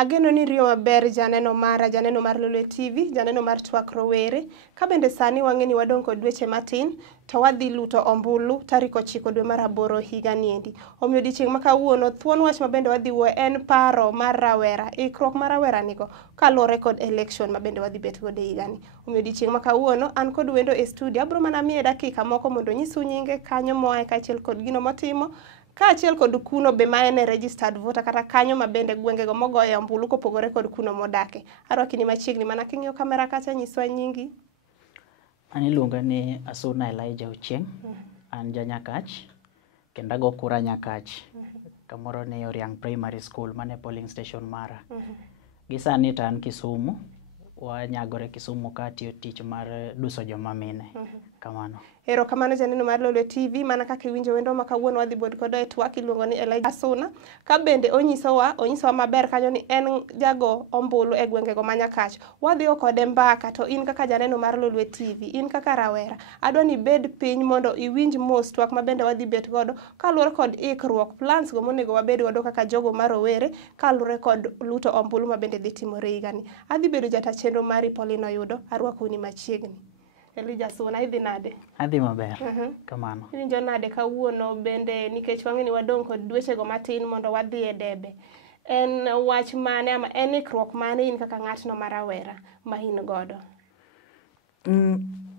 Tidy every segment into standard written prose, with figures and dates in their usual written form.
Ageno ni riyo maber janeno mar Lolwe TV, janeno mar Twak Rowere. Ka bende sani wang'eni wadong' kod dweche matin, to wadhi luto ombulu tarik 9 dwe mar 8 higa niendi. Omiyo odiochieng' ma kawuono, thuon wach ma bende wadhi wuoyo en paro mar rawera, ikruok mar rawera nigo kaluwore kod election ma bende wadhi bet godo e higani. Omiyo odiochieng' ma kawuono, an kod wendo e studio, abro mana miye dakika moko mondo onyisu nyinge, kanyo moaye kaachiel kod gino motimo, kaachiel kod kuno be ma en e registered voter kata kanyo ma bende gwengego mogoye ombulu kopogore kod kuno modake. Arwakini machiegni mana king'iyo kamera kacha, nyiswa nyingi. An iluonga ni Asuna Elijah Ochieng', an ja Nyakach, kendo ago kura Nyakach, kamoro ni Oriang Primary School, mane polling station mara. Gisani to an Kisumu, wanyagore Kisumu ka tiyo tich mar duso joma mine, kamano. Erokamano janeno mar Lolwe TV, mana kaka iwinjo wendo ma kawuono wadhi bod kodo e twak iluongo ni Elijah Asuna. Ka bende onyisowa maber kanyo ni en jago ombulu e gwengego ma Nyakach. Wadhi kode mbaka, to in kaka janeno mar Lolwe TV, in kaka rawera, adwa ni bed piny mondo iwinj mos twak ma bende wadhi bet godo kaluwore kod ikruok, plans go monego wabed godo kaka jogo ma rowere kaluwore kod luto ombulu ma bende dhi timore higani. Adhi bedo jata chenro mari Pauline Oyudo, arwakoni machiegni. Elijah Asuna, idhi nade? Adhi maber, kamano. Iwinjo nade kawuono bende nikech wang'eni wadong' kod dwechego matin mondo wadhi e debe. En wach mane ama en ikruok mane in kaka ng'atno ma rawera ma in godo?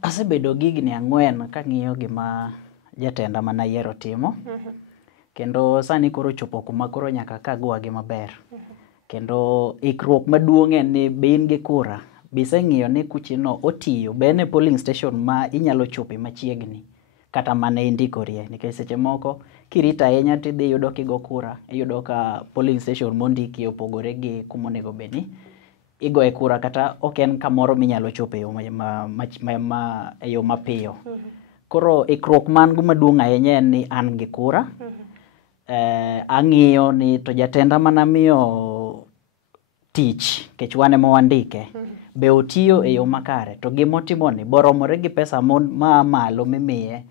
Asebedo gigni 4 kang'iyo gima jatenda manayiero timo. Kendo sani koro chopo kuma koro nyaka kagwagi maber. Kendo ikruok maduong' en ni be in gi kura. Biseng'iyo ni kuchino otiyo, be ne polling station ma inyalo chope machiegni kata mane indikorie, nikech seche moko kirita ahinya tidhi yudo kigo kura, iyudo ka polling station mondiki opogore gi kumonego bedni igoe kura, kata ok en kamoro minyalo chope e yo mapiyo. Koro ikruok man go maduong' ahinya en ni an gi kura. Ang'iyo ni to jatenda manamiyo tich, kech wane mawandike, be otiyo e yo makare, to gimotimoni boromore gi pesa ma malo mimiye,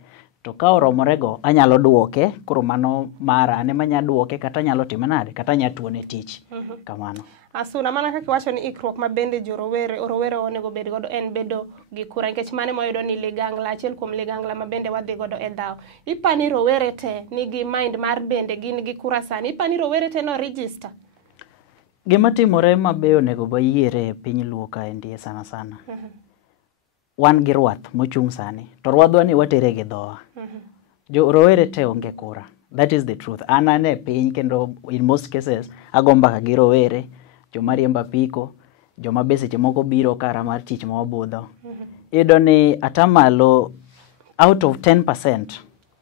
to ka oromorego anyalo duoke, koro mano mara, ane manya duoke kata anyalo time nade, kata anya tuone tich, kamano. Asuna, mana kaka iwacho ni ikruok ma bende rowere onego bed godo en bedo gi kura, nikech mane moyudo ni ligangla, achiel kuom ligangla ma bende wadhi godo e dhaw. Ipani rowere te nigi mind mar bende gin gi kura sani, ipani rowere te no register? Gima timore mabe onego bayiere e piny Luo kaendi sana. Wan gi rwath mochung' sani, to rwadhwa ni watere gi dhowa. Jo rowere te onge kura. That is the truth. An ane piny, kendo in most cases ago mbaka gi rowere, joma riembo apiko, joma be seche moko biro kara mar tich ma wabudho. Iyudo ni atamalo out of 10%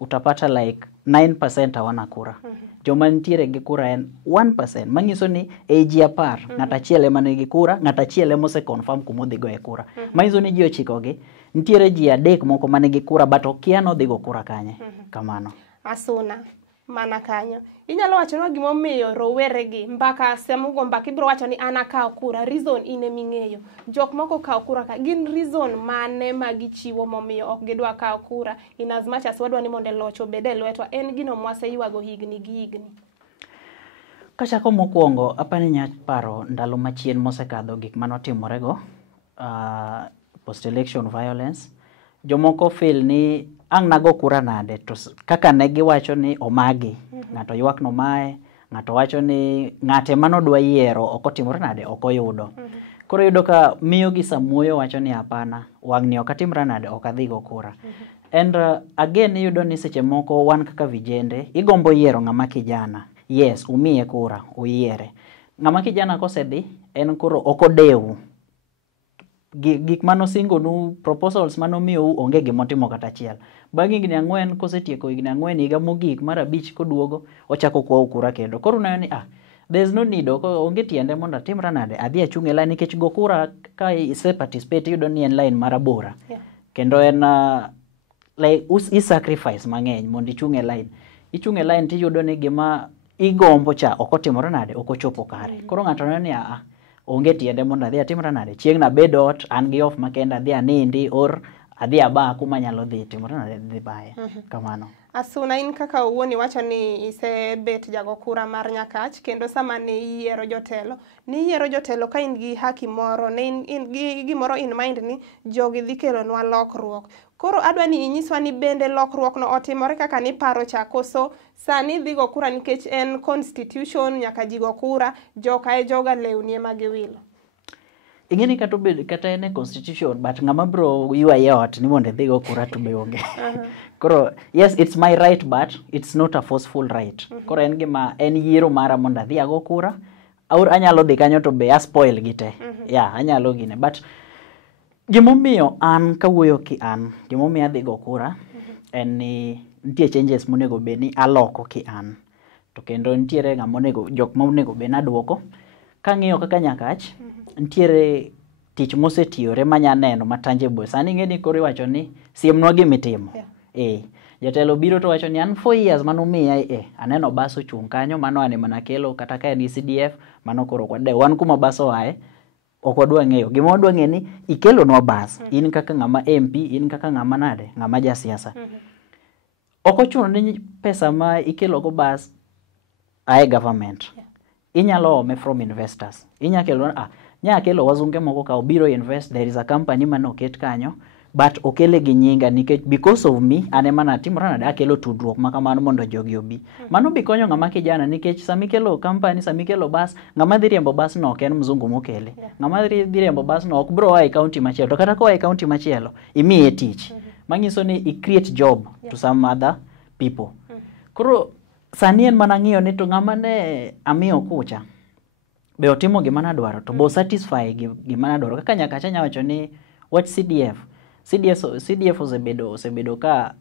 utapata like 9% hawana kura. Joma nitiere gi kura en 1%. Manyiso ni e ji 10, ng'at achiel ema nigi kura, ng'at achiel ema ose confirm kuma odhi goye kura. Manyiso ni ji 9 nitiere ji 3 moko manigi kura but okia ni odhi go kura kanye. Kamano. Asuna, mana kanyo. Inyalo wachonwa gimomiyo rowere gi mbaka semugo mbaka ibro wacho ni an akawo kura, reason in eming'eyo. Jok moko kawo kura ka gin reason mane ma gichiwo momiyo ok gidwa kawo kura, in as much as wadwa ni mondo loch obed e lwetwa, en gino mwaseywago higni gi higni. Kachako mokwongo, apani nya paro ndalo machien mosekadho gik manotimorego, post election violence. Jomoko feel ni ang' nago kura nade, to kaka ne giwacho ni omagi, ng'ato ywak no mae, ng'ato wacho ni ng'ate manodwa yiero okotimore nade, okoyudo. Koro yudo ka miyo gi samuoyo wacho ni hapana, wang'ni okatimre nade, okadhi go kura. And again yudo ni seche moko wan kaka vijende, igombo yiero ng'ama kijana. Yes, umiye kura, uyiere. Ng'ama kijana kosedhi, en koro okodewu. Gik manosingo nu, proposals manomiyo onge gimotimo kata achiel. Bang' higni 4 kosetieko higni 4, higa mogik mar 5 koduogo, ochako kwayo kura kendo. Koro unayo ni there's no need, onge tiende mondo atimra nade, adhi achung' e line, nikech go kura ka ise participate yudo ni en line marabora. Kendo en like sacrifice mang'eny mondo ichung' e line. Ichung' e line tiyudo ni gima igombo cha okotimore nade, okochopo kare. Koro ng'ato neno ni onge tiende mondo adhi atimra nade, chieng' na bed ot, an gi off makenda, adhi anindi, or adhi aba kuma nyalo dhi timore nade, dhi baye. Kamano. Asuna, in kaka owuon iwacho ni isebet jago kura mar Nyakach, kendo sama ne iyiero jotelo ka in gi haki moro, ne in gi gimoro in mind ni jogi dhi kelonwa lokruok. Koro adwa ni inyiswa ni bende lokruokno otimore kaka niparo cha, koso sani dhi go kura nikech en constitution nyaka ji go kura, joka e joga lewni ema giwilo. Ingeni kata en constitution, but ngama bro ywaye ot ni mondo dhi go kura to be onge. Koro yes, it's my right, but it's not a forceful right. Koro en gima en yiero mara mondo adhi ago kura, aur anyalo dhi kanyo to be a spoil gite. Yeah, anyalo gine, but gimomiyo an kawuoyo ki an, gimomiyo adhi go kura en ni nitie changes monego be ni aloko ki an. To kendo nitiere jok monego be naduoko. Kang'iyo kaka Nyakach, nitiere tich mosetiyore manya neno matangible. Sani ing'eni koro iwacho ni siemnwa gimitimo. Jatelo biro to wacho ni an 4 years manomiya aneno bas ochung' kanyo, mano ane mana kelo, kata ka en CDF mano koro kwade wan kuma bas oae ok wadwa ng'eyo. Gima wadwa ng'eyo ni ikelonwa bas, in kaka ng'ama MP, in kaka ng'ama nade, ng'ama jasiasa. Ok ochuno ni pesa ma ikelogo bas ae government. Inyalo ome from investors. Nyakelo wazunge moko ka obiro invest, there is a company mano oket kanyo, but okele gi nyinga nikech because of me ane mana timora nade akelo tudruok makamano mondo jogi obi. Mano bi konyo ng'ama kijana nikech samikelo company, samikelo bas, ng'ama dhi riembo bas no ok en mzungu mokele. Ng'ama dhi riembo bas no ok bro ai county machielo, to kata ko ai county machielo imiye tich. Manyiso ni i create job to some other people. Koro sani en mana ng'iyo ni to ng'ama ne amiyo kucha be otimo gima nadwaro to bo satisfy gima nadwaro. Kaka Nyakach nyawacho ni what CDF osebedo ka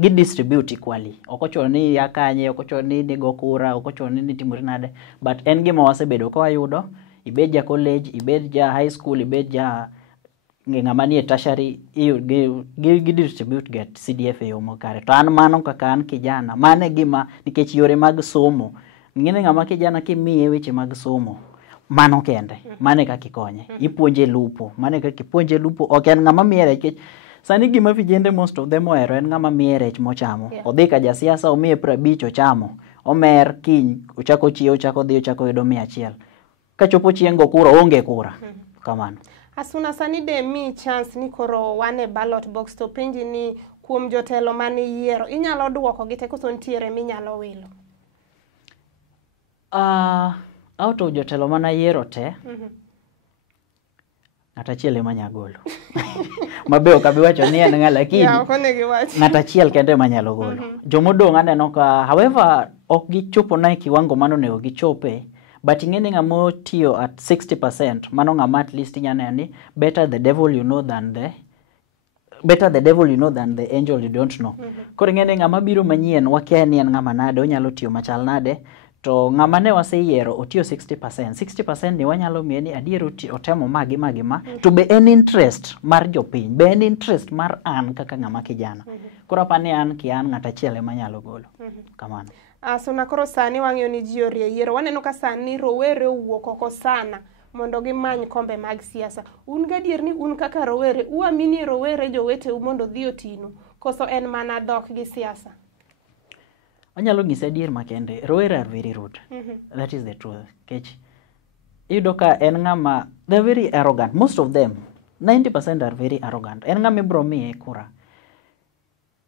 gi distribute equally. Ok ochuno ni yakanye, ok ochuno ni nigo kura, ok ochuno ni timore nade, but en gima wasebedo ka wayudo, ibed ja college, ibed ja high school, ibed ja ng'ama ni tertiary, gi distribute get CDF e yo makare. To an mano kaka an kijana, mane gima nikech yore mag somo. Ng'ene ng'ama kijana kimiye weche mag somo, mano kende, mane kaka ikonye. Ipuonje lupo, mane kaka ipuonje lupo, ok en ng'ama miye rech. Sani gima vijende most of them ohero en ng'ama miye rech mochamo. Odhi ka jasiasa omiye 50 ochamo, omer kiny, ochako chiewo, ochako dhi, ochako yudo 100. Kachopo chieng' go kura, onge kura. Kamano. Asuna, sani de mi chance ni koro wane ballot box to penji ni kuom jotelo mane yiero, inyalo duoko gite koso ntiere minyalo wilo? Out of jotelo mana yiero te, ng'ata chiel ema nyagolo. Mabe ok abi wacho ni en ng'a, lakini ng'ata chiel kende manyalo golo. Jomodong' aneno ka, however, ok gichopo na kiwango mano onego gichope. But ing'eni ng'amo tiyo at 60%, mano ng'ama at least inyano ni better the devil you know than the angel you don't know. Koro ing'eni ng'ama biro manyien wakia ni en ng'ama nade, onyalo tiyo machal nade, to ng'ama ne waseyiero otiyo 60%. 60% ni wanyalo miye ni adier otemo ma, to be en interest mar jopiny, be en interest mar an kaka ng'ama kijana. Koro apani an ki an ng'ata chiel ema nyalo golo. Kamano. Asuna, koro sani wang'iyo ni ji orie yiero. Waneno ka sani rowere owuok oko sana mondo gimany kombe mag siasa. Un gadier ni un kaka rowere, uamini rowere jowete mondo dhi otinu, koso en mana dhok gi siasa? Anyalo ng'ise adier makende, rowere are very rude. That is the truth. Kech iyudo ka en ng'ama, they are very arrogant. Most of them, 90% are very arrogant. En ng'ama ibro miye kura,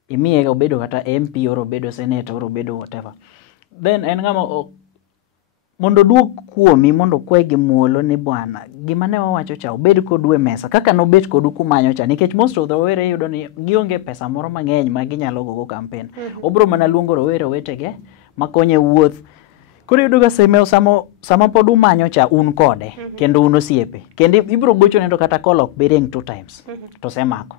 imiye obedo kata MP, or obedo senator, or obedo whatever. Then en ng'ama mondo duok kuomi, mondo kwe gi muolo ni bwana, gima ne wawacho cha obed kodwe mesa, kaka nobet kodu kumanyo cha, nikech most of the rowere yudo ni gionge pesa moro mang'eny ma ginyalo gogo campaign. Obro mana luongo rowere wetege makonye wuoth. Koro yudo ga sama pod umanyo cha un kode, kendo un osiepe. Kendo ibro gocho nendo kata call ok be ring 2 times. To semako.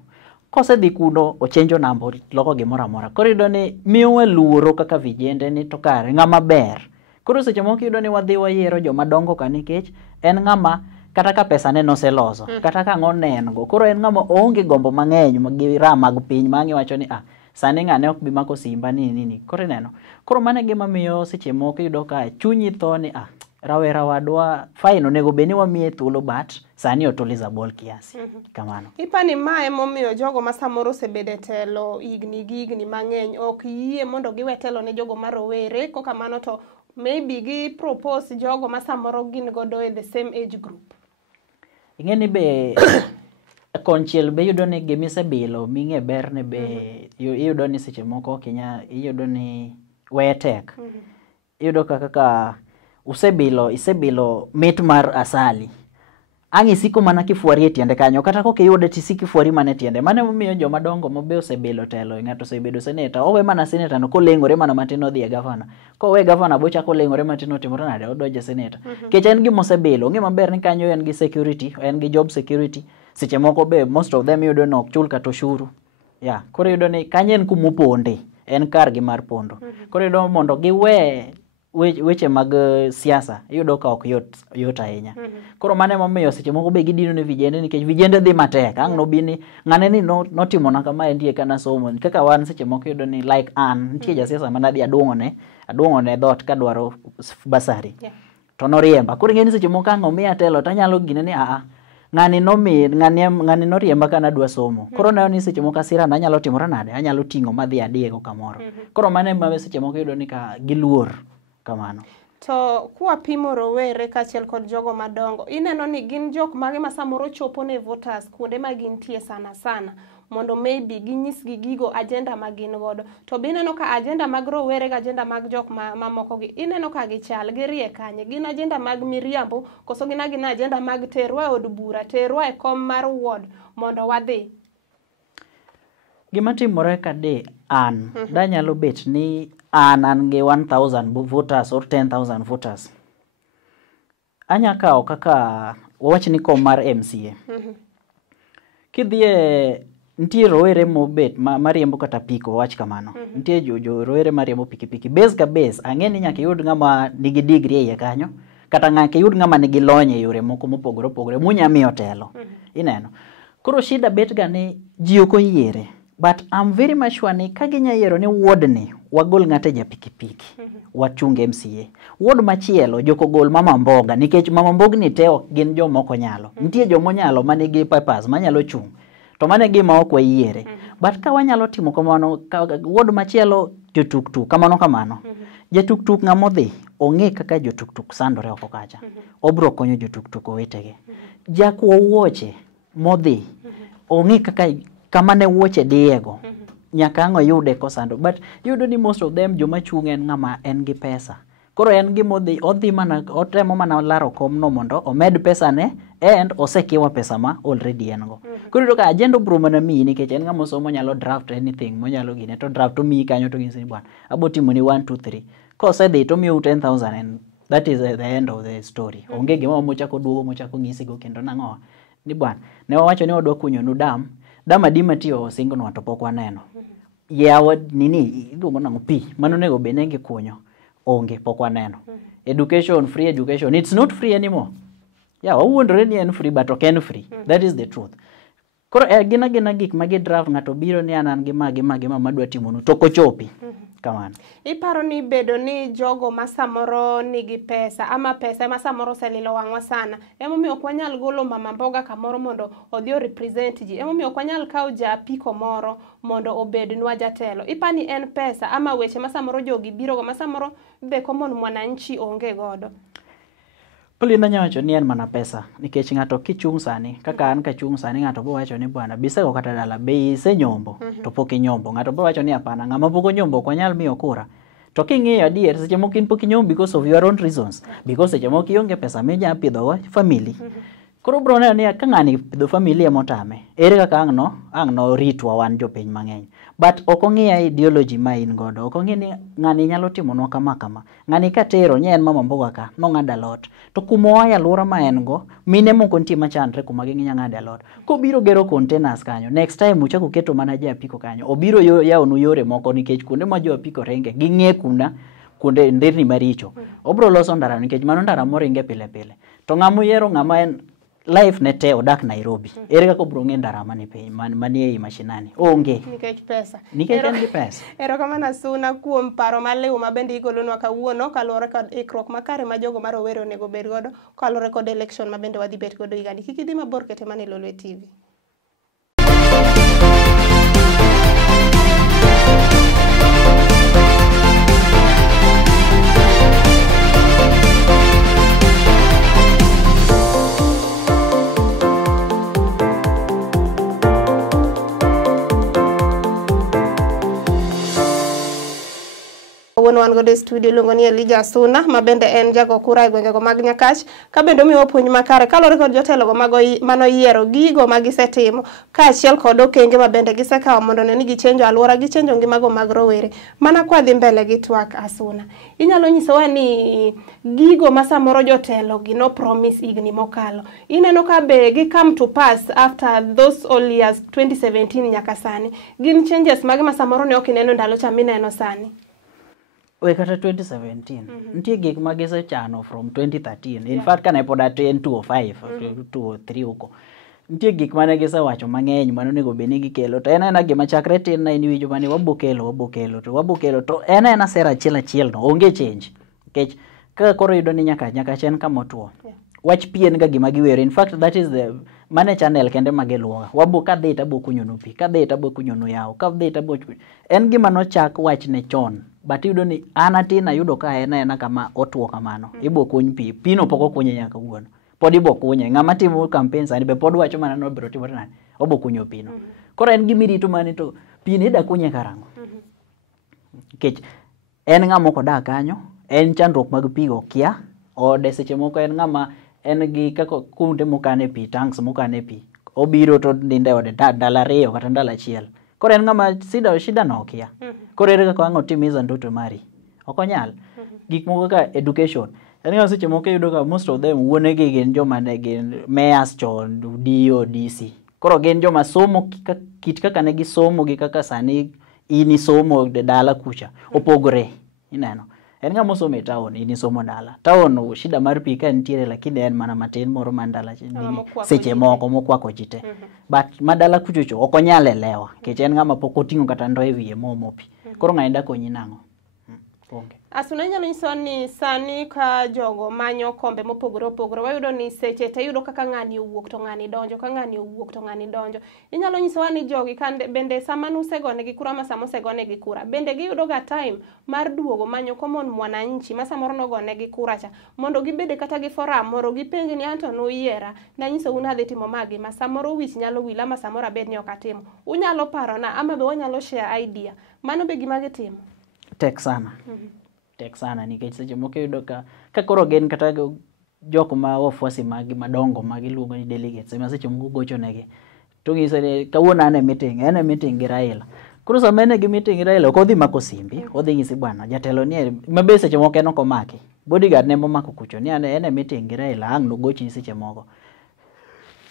Kose dhi kuno ochenjo namba loko gimoro amora. Koro yudo ni miyowa luoro kaka vijende ni to kare ng'ama ber. Koro seche moko yudo ni wadhi wayiero joma dongo ka nikech en ng'ama kata ka pesa ne noseloso, kata ka ng'onen go. Koro en ng'ama onge gombo mang'eny gi raha mag piny mang'i wacho ni sani ng'ane ok bi mako simba nini. Koro neno. Koro mane gima miyo seche moko yudo ka chunyi tho ni rawera wadwa fine onego beni wamiye thuolo but sani otuliza bol kiasi kamano. Ipani mae momiyo jogo ma samoro osebede telo igni mang'eny ok yie mondo giwe telo ne jogo marowere, koka mano to maybe gi propose jogo ma samoro gin godo in the same age group. Ing'eni be konchiel be yudo ni gimisebilo ming'e berne be iyudo ni seche moko iyudo ni wetek. Iyudo kaka isebilo mit mar asali. Ang' isiko mana kifuari e tiende kanyo, kata kok iyude tisiki fuari mana e tiende. Mane momiyo joma dongo mobe osebilo telo, ng'ato osebedo seneta, owe mana seneta no koleng'ore mana matin odhi e gavana. Kowe gavana bochako leng'ore matin otimore nade odonje seneta. Kech en gima osebilo, ng'e maber ni kanyo en gi security, en gi job security. Seche moko be most of them yudo no ok chul kata oshuru. Yeah, koro yudo ni kanyo en kuma oponde, en kar gi mar pondo. Koro yudo mondo giwe weche mag siasa iyudo ka ok yot ahinya. Koro mane momiyo seche moko be gidino ne vijende nikech vijende dhi matek. Ang' nobini ng'ane ni notimo na kama entie kana somo. Kaka wan seche moko yudo ni like an nitie jasiasa manadi aduong'one dhot kadwaro basari. To noriemba. Koro ng'eni seche moko ang' omiya telo tanyalo gine ni ng'ani noriemba kana dwa somo. Koro nayo ni seche moko asira anyalo timore nade, anyalo ting'o madhi adiego kamoro. Koro mane ma seche moko yudo ni ka giluor kamano. To kuwa pimo rowere kachiel kod jogo madongo, ineno ni gin jok mage ma samoro chopo ne voters kuonde ma gintie sana mondo maybe ginyisgi gigo agenda ma gin godo. To be ineno ka agenda mag rowere ga agenda mag jok mamoko gi ineno ka gichal girie kanye, gin agenda mag miriambo koso gin agenda mag terwa od bura, terwa e kom mar ward mondo wadhi. Gima timore kade an danyalo bet ni an gi 1000 voters or 10,000 voters. Anya kao kaka wawach ni kom mar MCA. Kidhie nitie rowere mobet mariembo kata piko wach kamano. Nitie jo rowere mariembo pikipiki. Base ka base ang'e ni nyaka yud ng'ama nigi degree e kanyo kata nyaka yud ng'ama nigi lony e yore moko mopogore opogore munya miyo telo. Ineno. Koro shida bet ga ni ji ok oyiere. But I'm very much sure ni kaginya yiero ni ward ni wagol ng'ate ja pikipiki wachung MCA. Ward machielo joko gol mama mboga nikech mama mbogni te ok gin jomoko nyalo. Nitie jomonyalo manigi papers manyalo chung. To mane gima ok wayiere. But ka wanyalo timo kamano ward machielo jotuktuk kamano. Jotuktuk ng'amodhi ong'e kaka jotuktuk sandore oko kacha. Obro konyo jotuktuk owetege. Jakuo wuoche modhi ong'e kaka kamane wuoche diego nyaka ang'o yude kosando. But yudo ni most of them joma chung en ng'ama en gi pesa. Koro en gima odhi mana otemo mana laro kom no mondo omed pesa ne and osekiwa pesa ma already en go. Koro yudo ka agenda bro mana mi nikech en ng'ama somo nyalo draft anything monyalo gine to draft mi kanyo to ginsi bwana abo timo ni 1 2 3 kosedhi to miyo 10,000 and that is the end of the story. Onge gima mochako duogo mochako ng'isi go kendo nang'o ni bwana ne wawacho ni odwa kunyo nu dam adima tiyo singno to pok waneno. Yawa nini iluongo nang'o pi mano nego be nenge kunyo onge pok waneno. Education, free education, it's not free anymore. Yeah, wawuondore ni en free but ok en free. That is the truth. Koro gina gik magi draft ng'ato biro ni an gi ma madwa timonu to kochopi. Kamano. Iparo ni bedo ni jogo masamoro nigi pesa ama pesa masamoro selilo wang'wa sana. Emomiyo ok wanyal golo mama mboga kamoro mondo odhi o represent ji. Emomiyo ok wanyal kawo ja piko moro mondo obednwa jatelo. Ipani en pesa ama weche masamoro jogi biro go masamoro be common mwananchi onge godo. Polina nyawacho ni en mana pesa nikech ng'ato kichung' sani kaka an kachung' sani ng'ato bo wacho ni bwana bisego kata dala be ise nyombo to pok inyombo. Ng'ato bo wacho ni hapana ng'ama pok onyombo ok wanyal miyo kura. To king'iyo adier seche moko in pok inyombo because of your own reasons. Because seche moko ionge pesa minya pidho family. Koro bro neno ni ka ng'ani pidho family motame. Ere kaka ang' no ritwa wan jopiny mang'eny. But ok ong'iya ideology ma in godo. Ok ong'e ni ng'ani nyalo timonwa kama. Ng'ani katero nye en mama mboga ka nong'ado alot. To kumo ya alwora ma en go mine moko nitie machandre kuma ging'inya ng'ado alot. Kobiro gero containers kanyo next time uchako keto mana ja apiko kanyo. Obiro yawonu yore moko nikech kuonde ma jo apiko renge ging'e kuonde nderni maricho. Obro loso ndara nikech mano ndara moringe pile. To ng'amu yiero ng'ama en life ne te odak Nairobi. Ere kaka obro ng'e ndara mani piny manie ei mashinani. Onge. Nikech pesa. Nikech en gi pesa. Erokamano Asuna kuom paro maliw mabende igolonwa kawuono kaluwore kod ikruok makare ma jogo ma rowere onego bed godo kaluwore kod election mabende wadhi bet godo higani. Kik idhi mabor, kete mana e Lolwe TV. Wan godo e studio luongo ni Elijah Asuna mabende en jago kura e gwengego mag Nyakach, ka bende omiyo puonj makare kaluwore kod jotelo go manoyiero gigo ma gisetimo kaachiel kod okenge mabende gisekawo mondo ne ni gichenjo alwora, gichenjo ngimago mag rowere. Mana kwadhi mbele gi twak Asuna, inyalo nyisowa ni gigo ma samoro jotelo gi no promise igni mokalo, ineno ka be gi come to pass after those all years 2017 nyaka sani, gin changes mag ma samoro ne ok ineno ndalo cha mineno sani? We kata 2017 nitie gik ma gisechano from 2013. In fact kane pod atin 205 203 huko, nitie gik mane gisewacho mang'eny mano nego be ni gikelo, to en gima chakre tin na iniwinjo mani wabokelo to en sera achiel no onge change. Nikech kaka koro yudo ni nyaka chen kama otuo, wach pien ga gima giwero. In fact that is the mane channel kende mageluoga, wabu kadhi tabo kunyonu pi, kadhi tabo kunyonu yao, kadhi tabo en gima nochak wach ne chon. But yudo ni anatin ayudo ka ena kama otuo kamano, ibo kuny pi, pino poko kunye nyaka wuono, pod ibo kunye. Ng'ama timo campaign sani be pod wacho mana no biro timo nani, obo kunyo pino. Koro en gimirito mani to pino ida kunye karango. Nikech en ng'ama ok odak kanyo, en chandruok mag pigo kia, ode seche moko en ng'ama en gi kako kunde mokane pi, tanks mokane pi, obiro to ninde ode dala ariyo kata ndala achiel. Koro en ng'ama shida no kia. Koro ere kaka wang'o timiza ndoto mari, ok onyal. Gik moko ka education, en ng'ama seche moko yudo ka most of them wuonegi gin joma ne gin mayors chon, DO, DC. Koro gin joma somo kit kaka ne gisomo gi kaka sani ini somo de dala kucha opogore. Ineno, en ng'ama osomo e town, ini somo dala. Town shida mar pi ka nitiere, lakini en mana matin moro mandala seche moko mokwako jite. But madala kuchocho ok onyal elewa, nikech en ng'ama pok oting'o kata ndo e wiye momo pi. Koro ng'aida konyi nang'o? Onge. Asuna inyalo nyiso ni sani ka jogo manyo kombe mopogore opogore, wayudo ni seche te yudo kaka ng'ani owuok to ng'ani donjo, ka ng'ani owuok to ng'ani donjo. Inyalo nyisowa ni jogi kande bende sama nusegone gi kura ma sama osegone gi kura, bende giyudo ga time mar duogo manyo common mwananchi ma samoro nogone gi kura cha, mondo gibede kata gi forum moro gipenji ni anto nuyiera, nanyiso una adhi timo magi ma samoro wich nyalo wila ma samoro abed ni ok atimo. Unyalo parona ama be wanyalo share idea. Mano be gima gitimo. Tek sana. Tek sana nikech seche moko yudo ka koro gen kata jok ma wafuasi magi madongo magi luongo ni delegates, ema seche moko gocho negi to ng'iso ni kawuono ane meeting gi Raila. Koro sama ene gi meeting gi Raila ok odhi mako simbi, odhi ng'isi bwana jatelo ni mabe seche moko en ok omaki, bodyguard ne momako kucho ni ene meeting gi Raila, ang' nogochi ni seche moko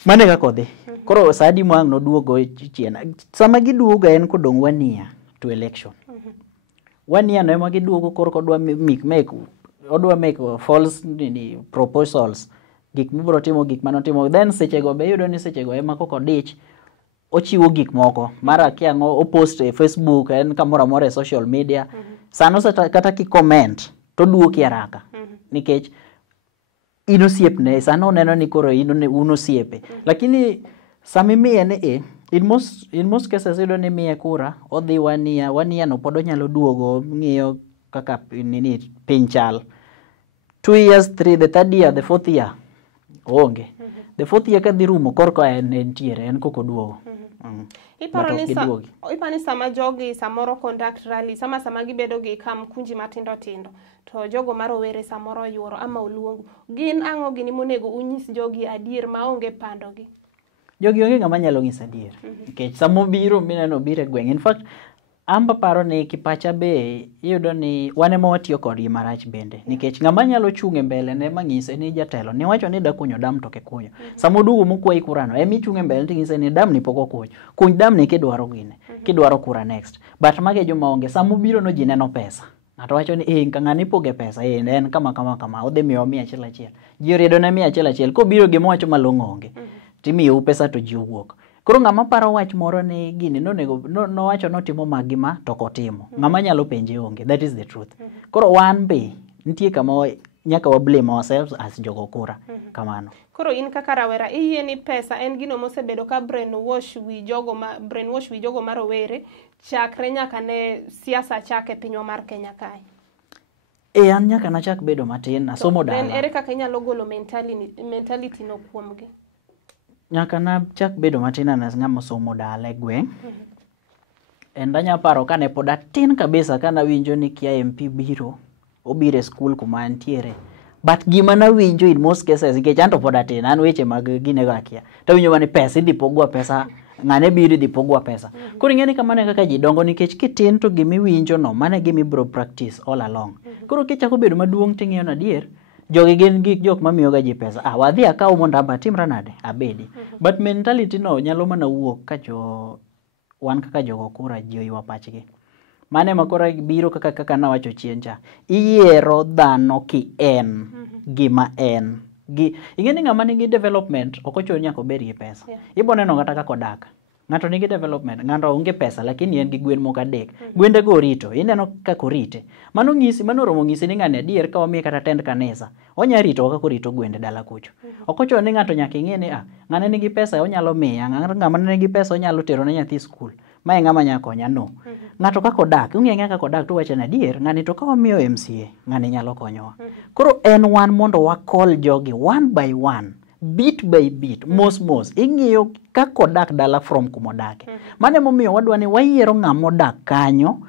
mane kaka odhi. Koro sa adi mo ang' noduogo chien. Sama giduogo en kodong' 1 year to election. 1 year no ema giduogo koro kodwa make false proposals, gik mibro timo, gik manotimo. Then sechego be yudo ni sechego ema koko dich ochiwo gik moko mara kiang'o opost e Facebook, en kamoro amora e social media. Sano kata ki comment to duoki haraka, nikech inosiepne sano neno ni koro unosiepe. Lakini samimiye ne in most cases yudo ni miye kura, odhi 1 year no pod onyalo duogo ng'iyo kaka nini pinchal. 2 years, 3, the 3rd year, the 4th year onge. The 4th year kadhi rumo korko en koko duogo. Ipani sama jogi samoro conduct rally, sama gibedo gi kam kunji matindo tindo, to jogo marowere samoro yuoro ama oluongo, gin ang'o gini monego unyis jogi adier maonge pandogi? Jogi onge ng'ama nyalo ng'is adier, nikech samo biro mineno biro e gweng'. In fact amba paro ni kipacha be iyudo ni wane mo watiyo kodgi marach bende, nikech ng'ama nyalo chung' e mbele ne mang'ise ni jatelo ni wacho ni da kunyo dam to ke kunyo. Samo dugo mokwai kurano emi chung' e mbele ting'ise ni dam ni poko kunyo, kuny dam ni kidwaro gine, kidwaro kura next. But mage joma onge, samo biro no ji neno pesa, ng'ato wacho ni ka ng'ani poge pesa en kama odhi miyo 100 ji oriedo ne 100 kobiro gima wacho malong'o onge timiyo pesa to ji owuok. Koro ng'ama paro wach moro ni gini nowacho notimo magima to kotimo, ng'ama nyalo penje onge. That is the truth. Koro wan be nitie kama nyaka wa blame ourselves as jogo kura kamano. Koro in kaka rawera iyie ni pesa en gino mosebedo ka brainwash wi jogo marowere chakre nyaka ne siasa chake pinywa mar Kenya kae. An nyaka nachak bedo matin asomo dala. Ere kaka inyalo golo mentality no kuomgi? Nyaka nachak bedo matin an ng'ama somo dala e gweng'. Anya paro kane pod atin kabisa kana winjo ni kia MP obiro e skul kuma antiere. But gima nawinjo in most cases nikech anto pod atin an weche mag ginego akia. To winjo mani pesa idhi pogwa pesa, ng'ane biro idhi pogwa pesa. Koro ing'eni kamano kaka ji dongo nikech kitin to gimi winjo no mane gimi bro practice all along. Koro kichako bedo maduong' ting'eyo na adier jogi gin gik jok mamiyo ga ji pesa. Wadhi akaw mondo aba timra nade abedi. But mentality no nyalo mana wuok ka wan kaka jogo kura ji oywa pachgi. Mane makora biro kaka nawacho chien cha. Iyiero dhano ki en gima en. Ing'eni ng'ama nigi development ok ochuno nyaka obed gi pesa. Ibo neno kata kaka odak. Ng'ato nigi development, ng'ato onge pesa lakini en gi gwen moko 3. Gwende go orito, ineno kaka orite. Mano oromo ng'isi ni ng'ane adier ka wamiye kata tend kanisa. Onya rito kaka orito gwende dala kucho. Ok ochuno ni ng'ato nyaka ing'e ni ng'ane nigi pesa onyalo miya, ng'ama nigi pesa onyalo tero ne nyathi skul. Mae ng'ama nyaka konya no. Ng'ato kaka odak, ung'e kaka odak to wacho na adier, ng'ani to ka wamiyo MCA, ng'ani nyalo konyowa. Koro en wan mondo wakol jogi one by one, bit by bit, mos. Ing'iyo kaka odak dala from kuma odake. Mane momiyo wadwa ni wayiero ng'ama odak kanyo.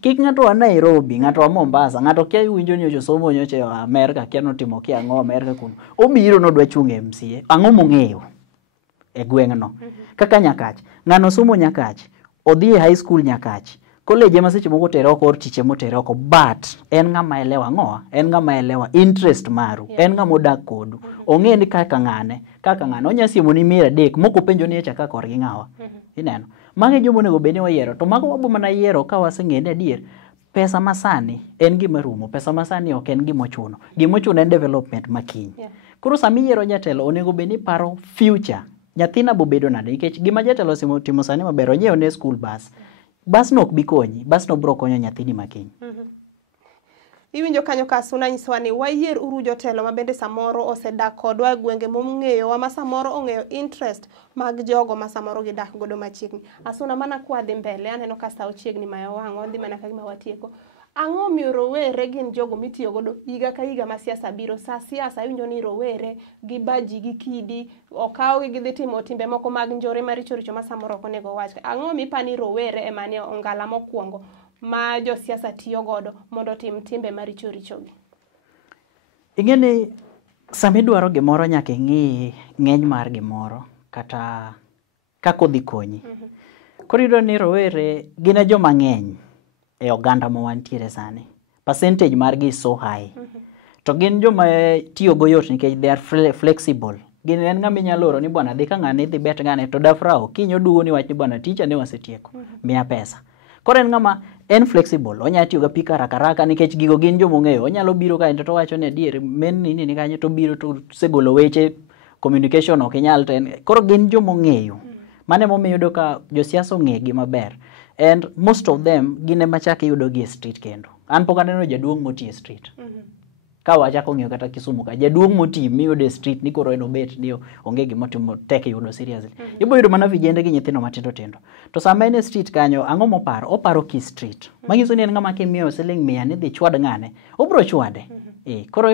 Kik ng'ato wa Nairobi, ng'ato wa Mombasa, ng'ato kia winjo ni ocho somo nyoche wa Amerika, kia notimo kia ang'o Amerika kuno. Obiro nodwa chung' MCA, ang'o mong'eyo e gweng'no. Kaka Nyakach, ng'ano somo Nyakach, odhi e high school Nyakach. College ma seche moko tere oko or tiche motere oko, but en ng'ama elewa ng'oa, en ng'ama elewa interest maru, en ng'ama odak kodu. Ong'e ni kaka ng'ane onya siemo ni mier 3 moko penjo ni echa kaka kor gi ng'awa. Ineno. Mang'e jomo nego beni wayiero, to mago wabo mana yiero ka waseng'e ni adier pesa masani en gima rumo, pesa masani ok en gima ochuno. Gima ochuno en development makiny. Koro sami yiero jatelo onego beni paro future. Nyathina bo bedo nade nikech gima jatelo timo sani maber onyiew ne school bus. Bus no ok bi konyi, bus no bro konyo nyathini makiny. Iwinjo kanyo ka Suna nyisowa ni wayier uru jotelo ma bende samoro osedak kodwa e gwenge mong'eyo wa ma samoro ong'eyo interest mag jogo ma samoro gidak godo machiegni. Asuna mana kwa dhi mbele aneno ka sa ochiegni mayo wang'o dhi mana ka gima watieko. Ang'o miyo rowere gin jogo mitiyo godo higa ka higa ma siasa biro? Sa siasa iwinjo ni rowere gi baji gi kidi okawgi gidhi timo timbe moko mag njore maricho ma samoro ok onego wach. Ang'o mipani rowere emane ongala mokwongo ma jo siasa tiyo godo mondo tim timbe maricho gi? Ing'eni sami dwaro gimoro nyaka ing'i ng'eny mar gimoro kata kako dhi konyi. Koro iyudo ni rowere gin joma ng'eny e oganda ma wantiere sani. Percentage margi is so high. To gin joma tiyo go yot nikech they are flexible. Gin en ng'ama inyalo oro ni bwana dhi ka ng'ane dhi bet ng'ane to dafrao kinyo duo ni wach ni bwana ticha ne wasetieko. Miya pesa. Koro en ng'ama en flexible, onya tiyo ga pika haraka nikech gigo gin jomo ng'eyo. Onyalo biro ka to wacho ni adier men ni kanyo to biro to segolo weche communication ok inyal ten. Koro gin jomo ng'eyo. Mane momiyo yudo ka josiasa ong'egi maber. And most of them gin ema chake yudo gi street kendo. An pok aneno jaduong' moti e street. Ka wachako ng'iyo kata Kisumu ka jaduong' moti miyudo e street ni koro en obet ni onge gima timo tek yudo seriously. Ibo yudo mana vijende gi nyithindo matindo tindo. To sama en e street kanyo ang'o moparo? Oparo ki street. Manyiso ni en ng'ama kimiyo siling 100 ni dhi chwad ng'ane. Obro chwade. Koro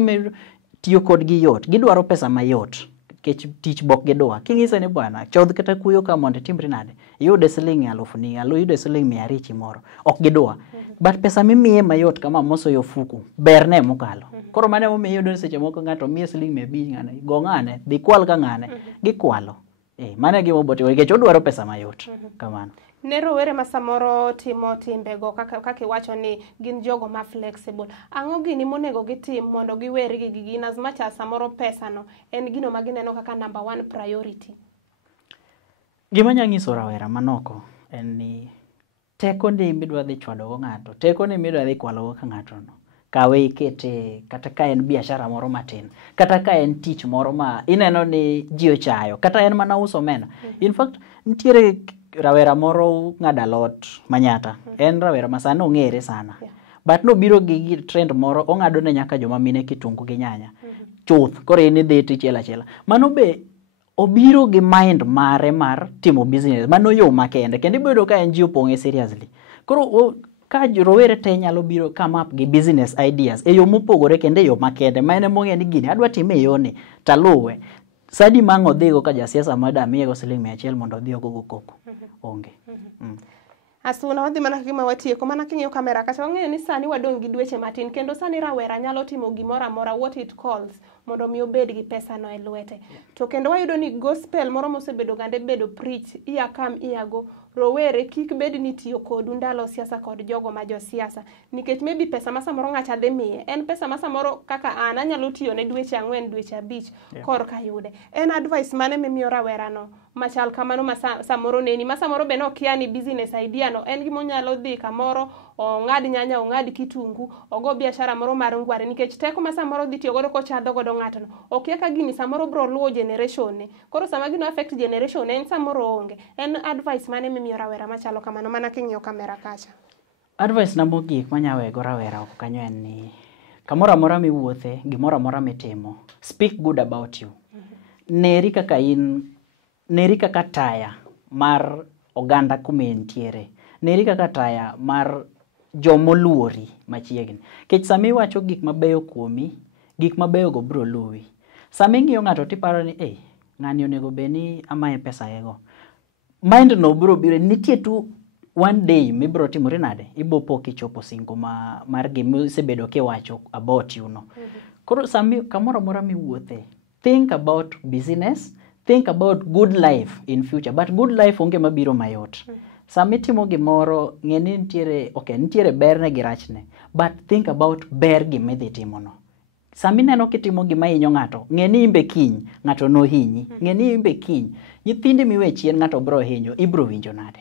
tiyo kod gi yot. Gidwaro pesa mayot. Kech tich bok gidwa. King'ise ni bwana chodh kata kuyo ka mondo timbre nade. Yude siling 1,000 yude siling 200 moro. Ok gidwa. But pesa mimiye mayot kama moso yo fuku berne mokalo. Koro mane momiyo yudo seche moko ng'ato miye siling 500 ng'ane go ng'ane dhi kwal ka ng'ane gikwalo. Mane gimo botiwo nikech odwaro pesa mayot. Kamano. Ne rowere ma samoro timo timbego kaka iwacho ni gin jogo ma flexible. Ang'o gini monego gitim mondo giweri gi gin as much as samoro pesa no en gino ma gineno kaka number 1 priority? Gima nyang'iso rawera manoko en ni teko ni midwa dhi chwado go ng'ato, teko ni midwa dhi kwalo go ka ng'ato no, kawe ikete kata ka en biashara moro matin, kata ka en tich moro ma ineno ni ji ochayo, kata en mana uso omena. In fact, nitiere rawera moro ng'ado alot Manyata, en rawera ma sani ong'ere sana. But nobiro gi trend moro, ong'ado ne nyaka joma mine kitungu gi nyanya. Chuth, koro in idhi tichiel achiel. Mano be obiro gi mind mare mar timo business, mano yo makende, kendo ibedo ka en ji opong'e seriously. Koro ka rowere te nyalo biro come up gi business ideas e yo mopogore kendo e yo makende, ma en mong'e ni gini adwa time e yoni, taluwe. Sadi mang' odhigo ka jasiasa mada miyego siling' 100 mondo odhi ogogo koko. Onge. Asuna wadhi mana kima watieko mana king'iyo kamera kacha wang'eyo ni sani wadong' gi dweche matin kendo sani rawera nyalo timo gimoro amora what it calls mondo mi obed gi pesa no e lwete. To kendo wayudo ni gospel moro mosebedo gande bedo preach iya kam iya go rowere kik bed ni tiyo kodu ndalo siasa kod jogo ma jo siasa nikech maybe pesa ma samoro ng'acha dhi miye en pesa ma samoro kaka an anyalo tiyo ne dweche 4 dweche 5 kor ka yude. En advice mane mimiyo rawera no machal kamano ma samoro neni ma samoro be no kia ni business idea no en gimo nyalo dhi kamoro ong'ad nyanya ong'ad kitungu ogo biashara moro mar ngware nikech teko ma samoro dhi tiyo godo ko chadho godo ng'ato no okia ka gini samoro bro luwo generation ne koro sama gino affect generation en samoro onge. En advice mane mimiyo rawera machalo kamano mana king'iyo kamera kacha? Advice na mogik manyawego rawera oko kanyo en ni kamoro amora miwuothe, gimoro amora mitimo, speak good about you. Neri kaka taya mar oganda kuma ntiere. Neri kaka taya mar jomoluori machiegni. Kech sami iwacho gik mabeyo kuomi, gik mabeyo go bro luwi. Sami ng'iyo ng'ato tiparo ni ng'ani onego beni amaye pesa ego. Mind no bro biro nitie tu one day mibro timore nade ibopo kichopo singo mar gima isebedo kiwacho about you no. Koro sami kamoro amora miwuothe, think about business, think about good life in future, but good life onge mabiro mayot. Sami timo gimoro ng'eni nitiere berne gi rachne, but think about ber gima idhi timo no. Sami neno kitimo gima hinyo ng'ato, ng'eni imbe kiny ng'ato no hinyi, ng'eni imbe kiny nyithindi miwe chien ng'ato bro hinyo, ibro winjo nade.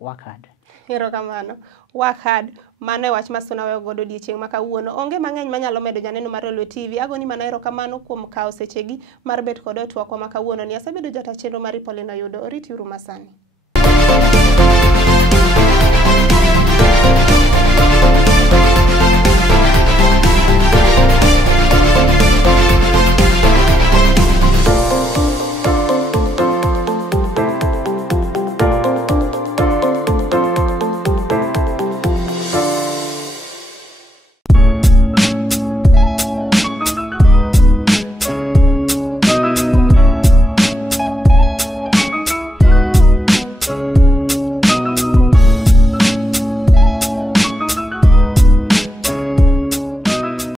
Work hard. Erokamano. Work hard. Mano e wach ma Suna weyo godo odiochieng' ma kawuono. Onge mang'eny manyalo medo janeno mar Lolwe TV. Agoni mana erokamano kuom kawo sechegi mar bet kod twakwa ma kawuono ni. Asebedo jata chenro mar Pauline Ayudo. Oriti uru masani.